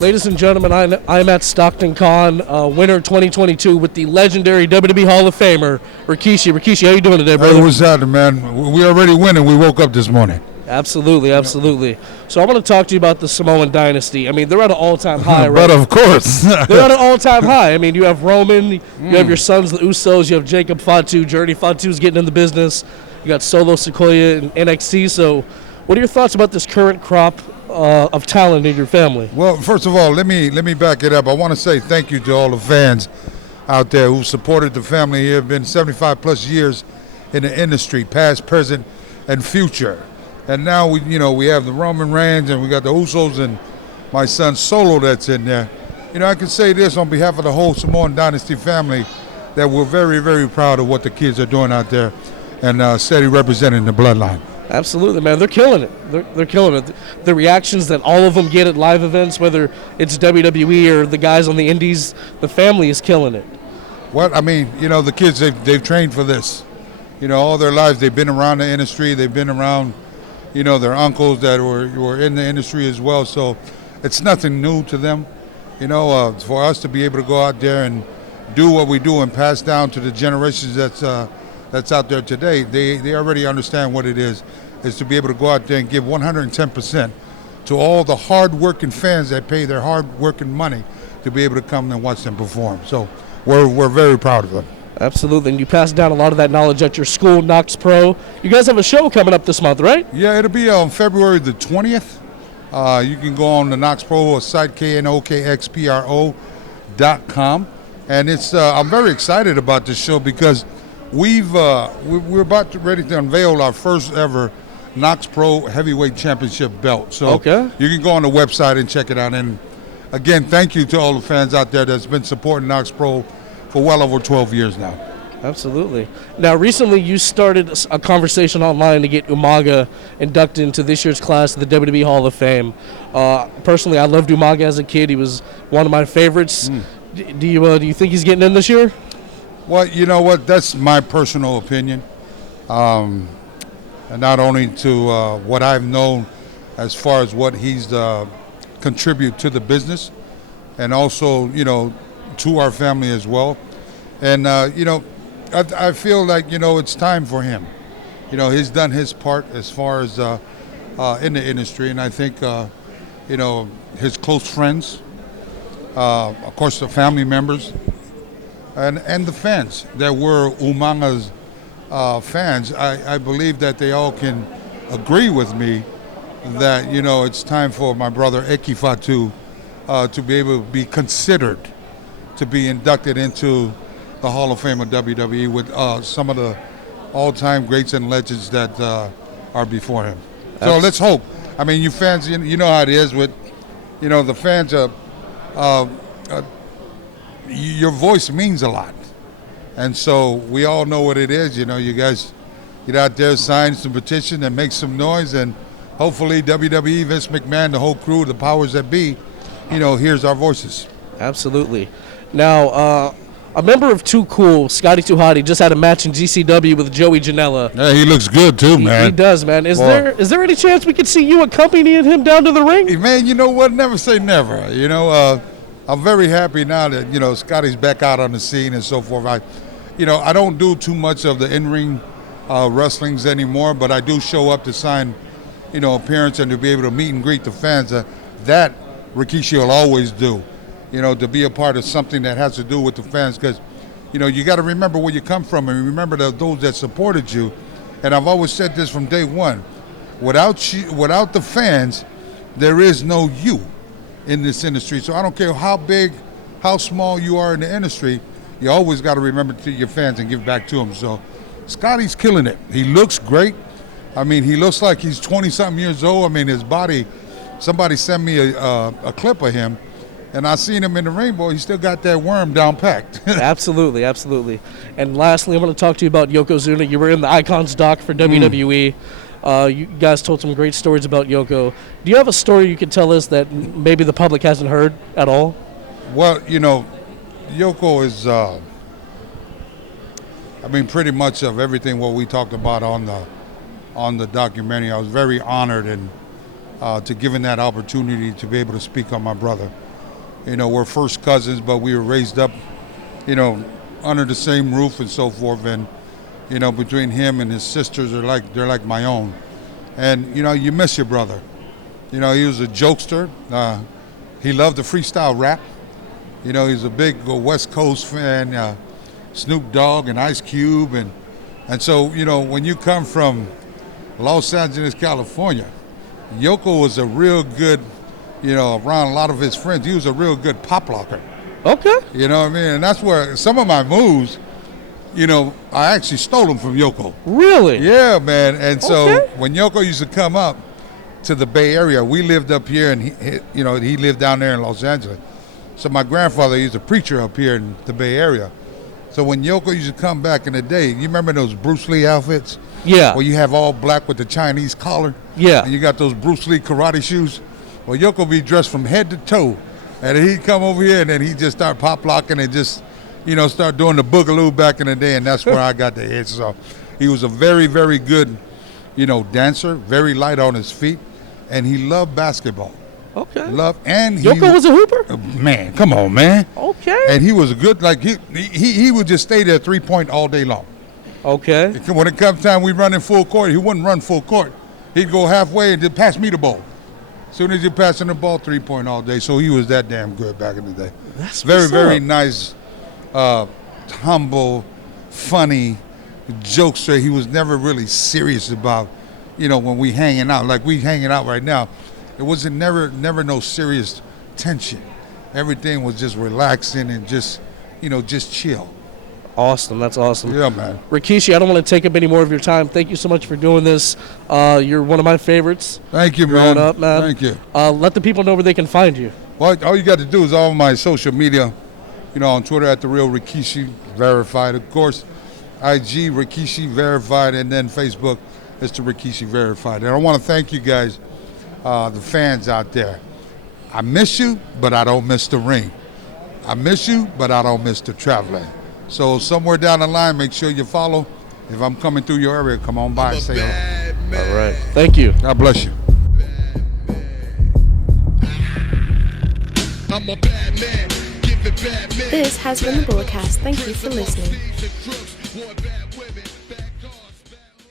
Ladies and gentlemen, I'm at Stockton Con, winner 2022 with the legendary WWE Hall of Famer, Rikishi. Rikishi, how you doing today, brother? Hey, what's happening, man? We already winning. We woke up this morning. Absolutely, absolutely. So I want to talk to you about the Samoan Dynasty. I mean, they're at an all-time high, right? But of course. They're at an all-time high. I mean, you have Roman, you have your sons, the Usos, you have Jacob Fatu, Journey Fatu's getting in the business. You got Solo Sikoa in NXT. So what are your thoughts about this current crop of talent in your family? Well, first of all, let me back it up. I want to say thank you to all the fans out there who supported the family here. Been 75 plus years in the industry, past, present, and future. And now we have the Roman Reigns and we got the Usos and my son Solo that's in there. I can say this on behalf of the whole Samoan Dynasty family that we're very, very proud of what the kids are doing out there and steady representing the Bloodline. Absolutely, man. They're killing it. They're killing it. The reactions that all of them get at live events, whether it's WWE or the guys on the indies, the family is killing it. What I mean, the kids, they've trained for this. All their lives they've been around the industry. They've been around, their uncles that were in the industry as well. So it's nothing new to them. For us to be able to go out there and do what we do and pass down to the generations that's out there today, they already understand what it is to be able to go out there and give 110% to all the hard-working fans that pay their hard-working money to be able to come and watch them perform. So we're very proud of them. Absolutely, and you pass down a lot of that knowledge at your school, KnokX Pro. You guys have a show coming up this month, right? Yeah, it'll be on February the 20th. You can go on the KnokX Pro site, KnokXPro.com. And it's I'm very excited about this show because we're about ready to unveil our first ever KnokX Pro Heavyweight Championship belt. So okay, you can go on the website and check it out. And again, thank you to all the fans out there that's been supporting KnokX Pro for well over 12 years now. Absolutely. Now, recently you started a conversation online to get Umaga inducted into this year's class of the WWE Hall of Fame. Personally, I loved Umaga as a kid. He was one of my favorites. Do you think he's getting in this year? Well, you know what? That's my personal opinion. And not only to what I've known as far as what he's contribute to the business and also, to our family as well. And, I feel like, it's time for him. He's done his part as far as in the industry. And I think, his close friends, of course, the family members, and the fans that were Umaga's fans, I believe that they all can agree with me that, it's time for my brother Eki Fatu to be able to be considered to be inducted into the Hall of Fame of WWE with some of the all-time greats and legends that are before him. So let's hope. I mean, you fans, you know how it is with, the fans are, your voice means a lot. And so we all know what it is. You guys get out there, sign some petition and make some noise, and hopefully WWE, Vince McMahon, the whole crew, the powers that be, hears our voices. Absolutely. Now, a member of Too Cool, Scotty Hotty, just had a match in GCW with Joey Janela. Yeah, he looks good too, man. He does, man. Is there any chance we could see you accompanying him down to the ring? Man, you know what? Never say never. I'm very happy now that, Scotty's back out on the scene and so forth. I don't do too much of the in-ring wrestlings anymore, but I do show up to sign, appearance and to be able to meet and greet the fans. That Rikishi will always do, to be a part of something that has to do with the fans because, you got to remember where you come from and remember those that supported you. And I've always said this from day one. Without the fans, there is no you in this industry. So I don't care how big, how small you are in the industry, you always got to remember to your fans and give back to them. So Scotty's killing it. He looks great. I mean, he looks like he's 20-something years old. I mean, his body, somebody sent me a clip of him, and I seen him in the ring, boy. He still got that worm down packed. Absolutely, absolutely. And lastly, I want to talk to you about Yokozuna. You were in the Icons doc for WWE. You guys told some great stories about Yoko. Do you have a story you could tell us that maybe the public hasn't heard at all? Well, Yoko is, pretty much of everything what we talked about on the documentary. I was very honored and to given that opportunity to be able to speak on my brother. we're first cousins, but we were raised up, under the same roof and so forth. And, between him and his sisters, they're like my own. And, you miss your brother. He was a jokester. He loved the freestyle rap. He's a big West Coast fan, Snoop Dogg and Ice Cube. And so, when you come from Los Angeles, California, Yoko was a real good, around a lot of his friends, he was a real good pop locker. Okay. You know what I mean? And that's where some of my moves, I actually stole them from Yoko. Really? Yeah, man. And so Okay. when Yoko used to come up to the Bay Area, we lived up here, and he lived down there in Los Angeles. So my grandfather, he was a preacher up here in the Bay Area. So when Yoko used to come back in the day, you remember those Bruce Lee outfits? Yeah. Where you have all black with the Chinese collar? Yeah. And you got those Bruce Lee karate shoes? Well, Yoko be dressed from head to toe. And then he'd come over here, and then he'd just start pop locking and just, start doing the boogaloo back in the day, and that's where I got the itch. So he was a very, very good, dancer, very light on his feet, and he loved basketball. Okay. Yoko was a hooper? Man, come on, man. Okay. And he was a good, he would just stay there 3-point all day long. Okay. When it comes time we run in full court, he wouldn't run full court. He'd go halfway and just pass me the ball. As soon as you're passing the ball, 3-point all day. So he was that damn good back in the day. That's very, what's very up. nice, humble, funny jokester. He was never really serious about, when we hanging out. Like we hanging out right now, it wasn't never no serious tension. Everything was just relaxing and just chill. Awesome. That's awesome. Yeah, man. Rikishi, I don't want to take up any more of your time. Thank you so much for doing this. You're one of my favorites. Thank you, Growing man. up, man. Thank you. Let the people know where they can find you. Well, all you got to do is all my social media, on Twitter at The Real Rikishi, verified. Of course, IG, Rikishi, verified, and then Facebook is The Rikishi, verified. And I want to thank you guys, the fans out there. I miss you, but I don't miss the ring. I miss you, but I don't miss the traveling. So somewhere down the line, make sure you follow. If I'm coming through your area, come on by and say hello. All right. Thank you. God bless you. I'm a bad man, giving bad men. This has been the Bulletcast. Thank you for listening. Boy, bad women, back on.